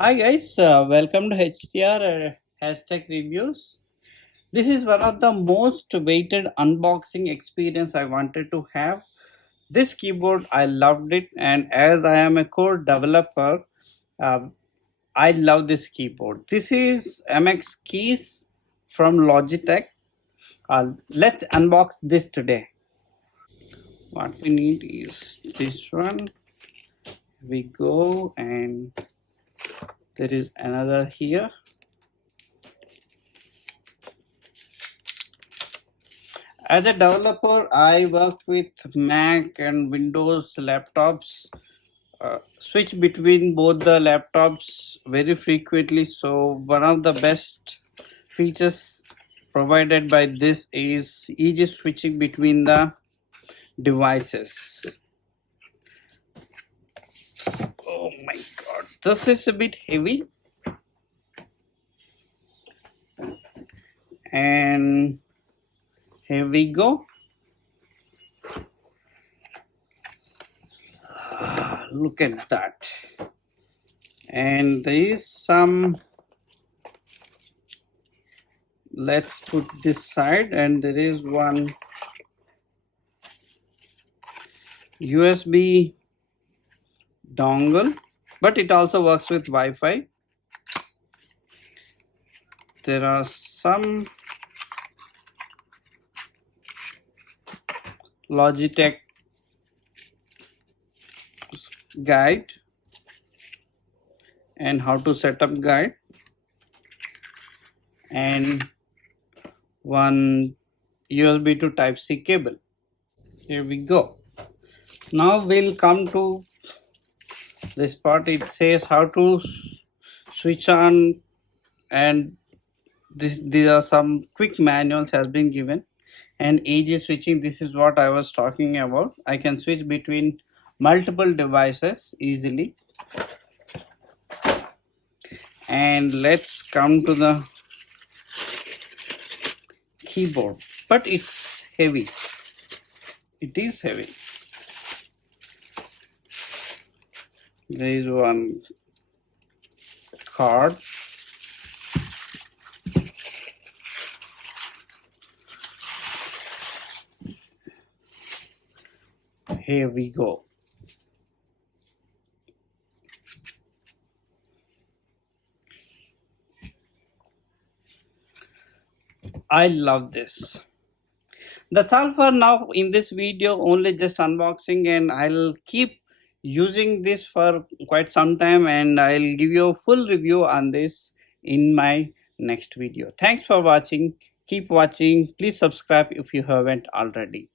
Hi guys, welcome to HTR hashtag reviews. This is one of the most waited unboxing experience I wanted to have. This keyboard, I loved it, and as I am a core developer, uh, I love this keyboard. This is MX Keys from Logitech. Let's unbox this today. What we need is this one. We go, and there is another here. As a developer, I work with Mac and Windows laptops. Switch between both the laptops very frequently. So one of the best features provided by this is easy switching between the devices. Oh my god, this is a bit heavy, and here we go. Look at that. And there is some, let's put this side, and there is one USB dongle, but it also works with Wi-Fi. There are some Logitech guide and how to set up guide, and one USB to Type-C cable. Here we go. Now we'll come to this part. It says how to switch on, and these are some quick manuals has been given. And easy switching, this is what I was talking about. I can switch between multiple devices easily. And let's come to the keyboard, but it's heavy. It is heavy. There is one card. Here we go. I love this. That's all for now in this video, only just unboxing, and I'll keep using this for quite some time, and I'll give you a full review on this in my next video. Thanks for watching. Keep watching. Please subscribe if you haven't already.